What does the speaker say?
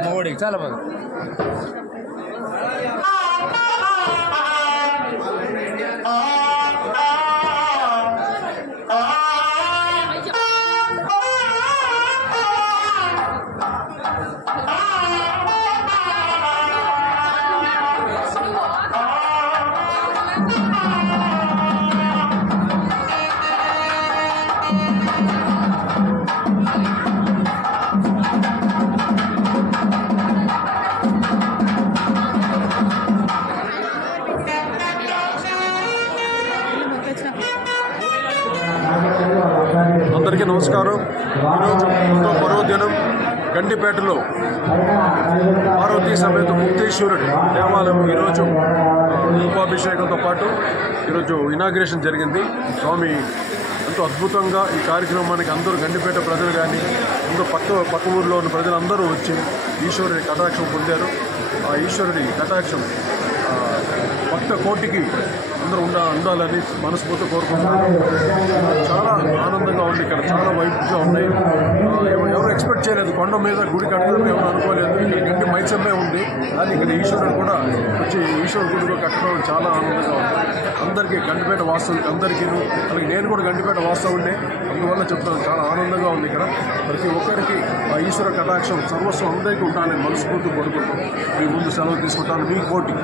అమ్మఒడి చాలా బాగా. అందరికీ నమస్కారం. ఈరోజు ఎంతో పర్వదినం గండిపేటలో పార్వతీ సమేత ముక్తేశ్వరుడు దేవాలయం ఈరోజు రూపాభిషేకంతో పాటు ఈరోజు ఇనాగ్రేషన్ జరిగింది. స్వామి ఎంతో అద్భుతంగా ఈ కార్యక్రమానికి అందరూ గండిపేట ప్రజలు కానీ ఎంతో పక్క ఊరిలో ఉన్న ప్రజలందరూ వచ్చి ఈశ్వరుడి కటాక్షం పొందారు. ఆ ఈశ్వరుడి కటాక్షం భక్త కోటికి అందరూ ఉండాలని మనస్ఫూర్తి కోరుకుంటున్నాను. చాలా ఆనందంగా ఉంది. ఇక్కడ చాలా వైపుగా ఉన్నాయి. ఎవరు ఎక్స్పెక్ట్ చేయలేదు. కొండ మీద గుడి కట్టడం ఎవరు అనుకోలేదు. ఇక్కడ గండి మైసమ్మే ఉంది. కానీ ఇక్కడ ఈశ్వరుడు కూడా వచ్చి ఈశ్వరుడు గుడిలో కట్టడం చాలా ఆనందంగా ఉంది. అందరికీ గండిపేట వాస్తవులకి అందరికీ, అలాగే నేను కూడా గండిపేట వాస్తవుడిని, అందువల్ల చెప్తాను చాలా ఆనందంగా ఉంది. ఇక్కడ ప్రతి ఒక్కరికి ఆ ఈశ్వర కటాక్షం సర్వస్వం అందరికీ ఉండాలని మనస్ఫూర్తి కోరుకుంటాం. మీ ముందు సెలవు తీసుకుంటాను. మీ కోటి.